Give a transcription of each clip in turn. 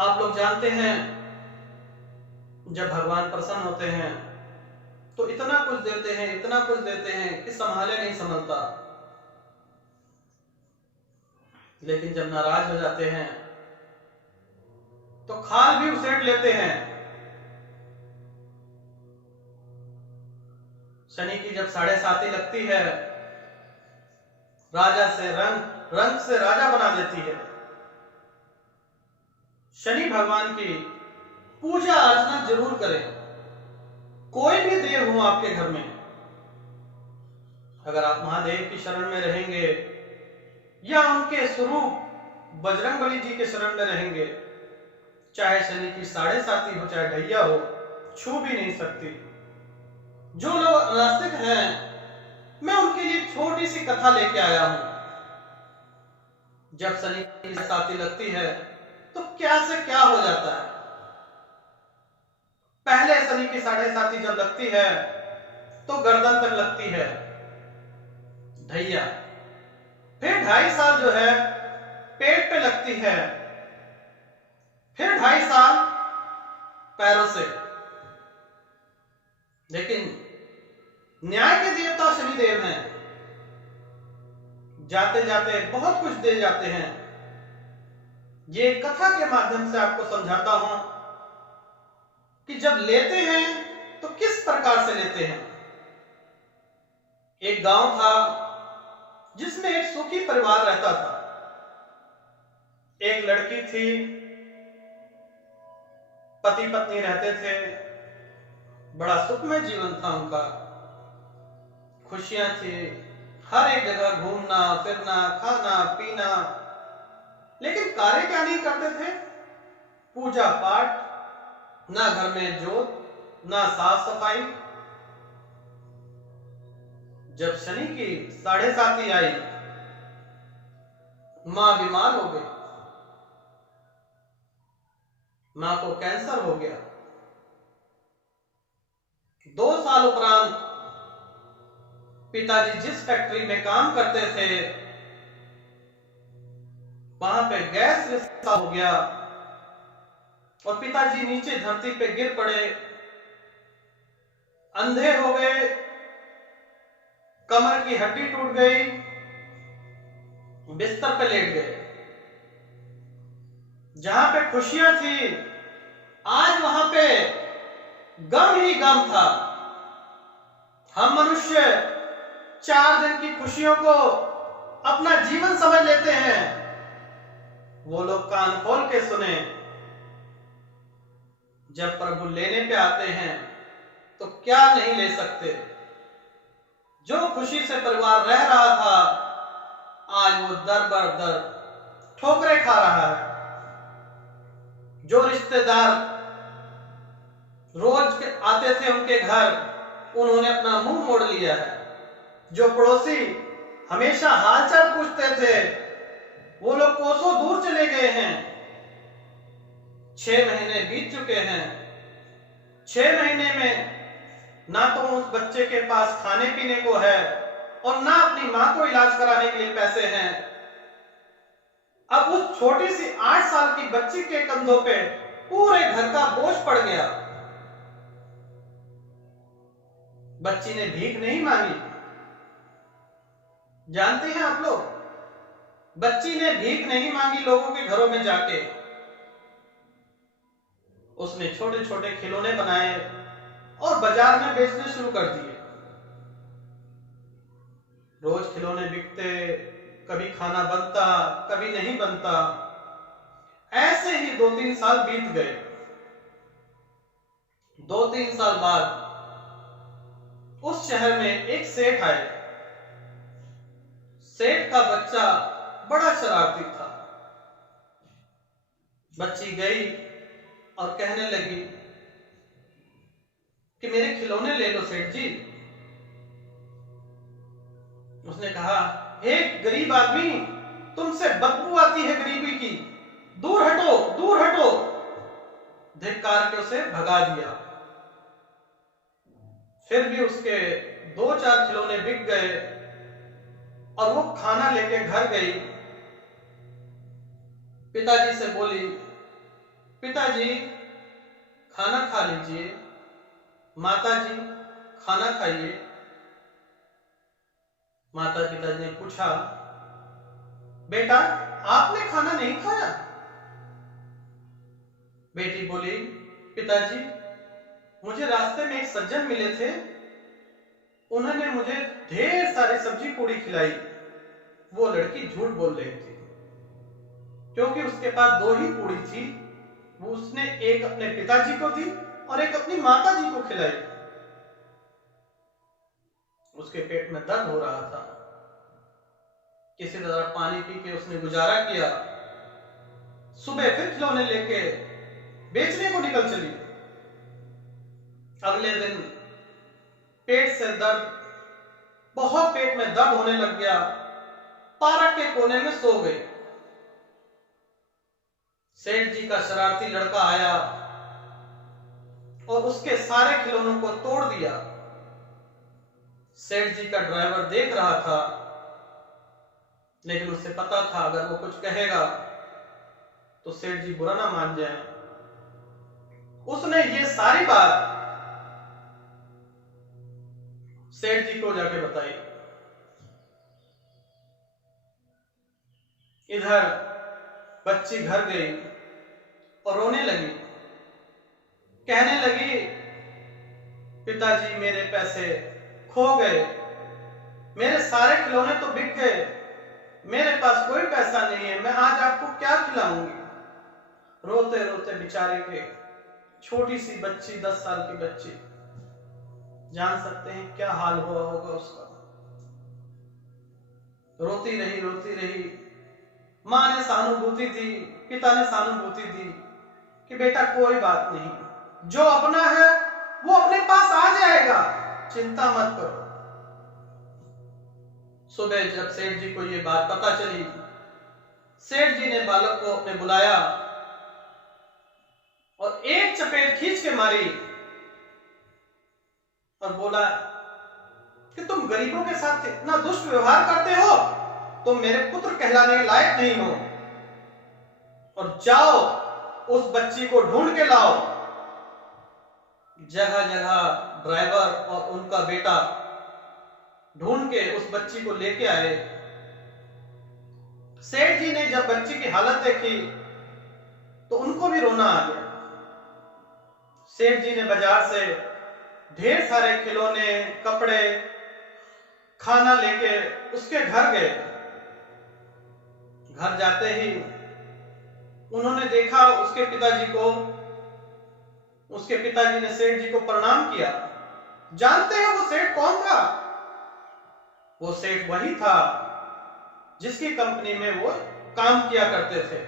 आप लोग जानते हैं जब भगवान प्रसन्न होते हैं तो इतना कुछ देते हैं, इतना कुछ देते हैं कि संभाले नहीं संभलता। लेकिन जब नाराज हो जाते हैं तो खाल भी उसेट लेते हैं। शनि की जब 7.5 लगती है, राजा से रंग, रंग से राजा बना देती है। शनि भगवान की पूजा अर्चना जरूर करें, कोई भी देव हो आपके घर में। अगर आप महादेव की शरण में रहेंगे या उनके स्वरूप बजरंगबली जी के शरण में रहेंगे, चाहे शनि की 7.5 हो, चाहे ढैया हो, छू भी नहीं सकती। जो लोग नास्तिक हैं, मैं उनके लिए छोटी सी कथा लेके आया हूं। जब शनि की 7 लगती है तो क्या से क्या हो जाता है। पहले शनि की 7.5 जब लगती है तो गर्दन तक लगती है ढैया, फिर 2.5 साल जो है पेट पे लगती है, फिर 2.5 साल पैरों से। लेकिन न्याय के देवता शनिदेव हैं, जाते जाते बहुत कुछ दे जाते हैं। ये कथा के माध्यम से आपको समझाता हूं कि जब लेते हैं तो किस प्रकार से लेते हैं। एक गांव था जिसमें एक सुखी परिवार रहता था। एक लड़की थी, पति पत्नी रहते थे, बड़ा सुखमय जीवन था उनका, खुशियां थी, हर एक जगह घूमना फिरना, खाना पीना। लेकिन कार्य क्या नहीं करते थे? पूजा पाठ, ना घर में जोत, ना साफ सफाई। जब शनि की 7.5 आई, मां बीमार हो गई, मां को कैंसर हो गया। 2 साल उपरांत पिताजी जिस फैक्ट्री में काम करते थे वहां पे गैस रिसाव हो गया और पिताजी नीचे धरती पे गिर पड़े, अंधे हो गए, कमर की हड्डी टूट गई, बिस्तर पे लेट गए। जहां पे खुशियां थी, आज वहां पे गम ही गम था। हम मनुष्य 4 दिन की खुशियों को अपना जीवन समझ लेते हैं। वो लोग कान खोल के सुने, जब प्रभु लेने पे आते हैं तो क्या नहीं ले सकते। जो खुशी से परिवार रह रहा था, आज वो दर बर दर ठोकरें खा रहा है। जो रिश्तेदार रोज के आते थे उनके घर, उन्होंने अपना मुंह मोड़ लिया है। जो पड़ोसी हमेशा हालचाल पूछते थे, वो लोग कोसों दूर चले गए हैं। 6 महीने बीत चुके हैं। 6 महीने में ना तो उस बच्चे के पास खाने पीने को है और ना अपनी मां को इलाज कराने के लिए पैसे हैं। अब उस छोटी सी 8 साल की बच्ची के कंधों पे पूरे घर का बोझ पड़ गया। बच्ची ने भीख नहीं मांगी, जानते हैं आप लोग, बच्ची ने भीख नहीं मांगी लोगों के घरों में जाके। उसने छोटे छोटे खिलौने बनाए और बाजार में बेचने शुरू कर दिए। रोज खिलौने बिकते, कभी खाना बनता, कभी नहीं बनता। ऐसे ही 2-3 साल बीत गए। 2-3 साल बाद उस शहर में एक सेठ आए। सेठ का बच्चा बड़ा शरारती था। बच्ची गई और कहने लगी कि मेरे खिलौने ले लो सेठ जी। उसने कहा, हे गरीब आदमी, तुमसे बदबू आती है गरीबी की, दूर हटो, दूर हटो। धिक्कार के उसे भगा दिया। फिर भी उसके 2-4 खिलौने बिक गए और वो खाना लेके घर गई। पिताजी से बोली पिताजी खाना खा लीजिए, माताजी खाना खाइए। माता पिताजी ने पूछा, बेटा आपने खाना नहीं खाया? बेटी बोली, पिताजी मुझे रास्ते में एक सज्जन मिले थे, उन्होंने मुझे ढेर सारी सब्जी पूड़ी खिलाई। वो लड़की झूठ बोल रही थी, क्योंकि उसके पास 2 ही पूड़ी थी। वो उसने एक अपने पिताजी को दी और एक अपनी माताजी को खिलाई। उसके पेट में दर्द हो रहा था। किसी तरह पानी पी के उसने गुजारा किया। सुबह फिर खिलौने लेके बेचने को निकल चली। अगले दिन पेट से दर्द, बहुत पेट में दर्द होने लग गया। पार्क के कोने में सो गई। सेठ जी का शरारती लड़का आया और उसके सारे खिलौनों को तोड़ दिया। सेठ जी का ड्राइवर देख रहा था, लेकिन उसे पता था अगर वो कुछ कहेगा तो सेठ जी बुरा ना मान जाए। उसने ये सारी बात सेठ जी को जाके बताई। इधर बच्ची घर गई और रोने लगी। कहने लगी, पिताजी मेरे पैसे खो गए, मेरे सारे खिलौने तो बिक गए, मेरे पास कोई पैसा नहीं है, मैं आज आपको क्या खिलाऊंगी। रोते रोते बेचारे के छोटी सी बच्ची, 10 साल की बच्ची, जान सकते हैं क्या हाल हुआ होगा उसका। रोती रही। मां ने सहानुभूति दी, पिता ने सहानुभूति दी कि बेटा कोई बात नहीं, जो अपना है वो अपने पास आ जाएगा, चिंता मत करो। सुबह जब सेठ जी को ये बात पता चली, सेठ जी ने बालक को अपने बुलाया और एक चपेट खींच के मारी और बोला कि तुम गरीबों के साथ इतना दुष्ट व्यवहार करते हो, तुम मेरे पुत्र कहलाने के लायक नहीं हो, और जाओ उस बच्ची को ढूंढ के लाओ। जगह जगह ड्राइवर और उनका बेटा ढूंढ के उस बच्ची को लेके आए। सेठ जी ने जब बच्ची की हालत देखी तो उनको भी रोना आ गया। सेठ जी ने बाजार से ढेर सारे खिलौने, कपड़े, खाना लेके उसके घर गए। घर जाते ही उन्होंने देखा उसके पिताजी को। उसके पिताजी ने सेठ जी को प्रणाम किया। जानते हैं वो सेठ कौन था? वो सेठ वही था जिसकी कंपनी में वो काम किया करते थे।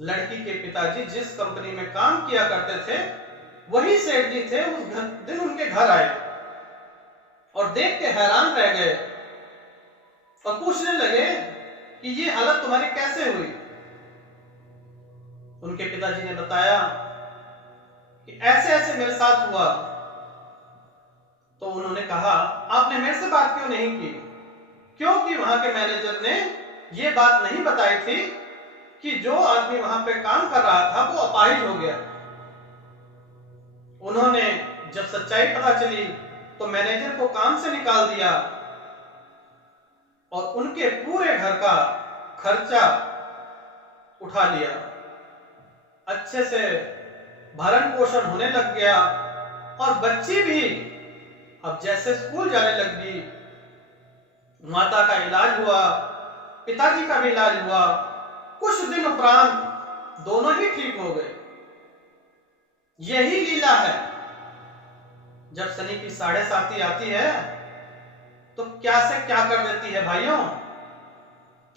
लड़की के पिताजी जिस कंपनी में काम किया करते थे वही सेठ जी थे। उस दिन उनके घर आए और देख के हैरान रह गए और पूछने लगे कि ये हालत तुम्हारी कैसे हुई। उनके पिताजी ने बताया कि ऐसे ऐसे मेरे साथ हुआ। तो उन्होंने कहा, आपने मेरे से बात क्यों नहीं की? क्योंकि वहां के मैनेजर ने यह बात नहीं बताई थी कि जो आदमी वहां पे काम कर रहा था वो अपाहिज हो गया। उन्होंने जब सच्चाई पता चली तो मैनेजर को काम से निकाल दिया और उनके पूरे घर का खर्चा उठा लिया। अच्छे से भरण पोषण होने लग गया और बच्ची भी अब जैसे स्कूल जाने लग गई। माता का इलाज हुआ, पिताजी का भी इलाज हुआ। कुछ दिन उपरांत दोनों ही ठीक हो गए। यही लीला है। जब शनि की 7.5 आती है तो क्या से क्या कर देती है भाइयों।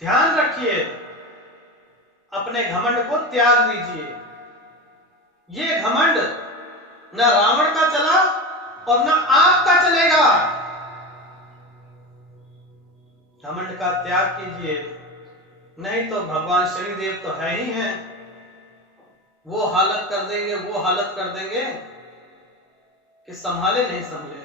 ध्यान रखिए, अपने घमंड को त्याग दीजिए। ये घमंड न रावण का चला और न आपका चलेगा। घमंड का त्याग कीजिए, नहीं तो भगवान शनिदेव तो है ही हैं। वो हालत कर देंगे कि संभाले नहीं संभले।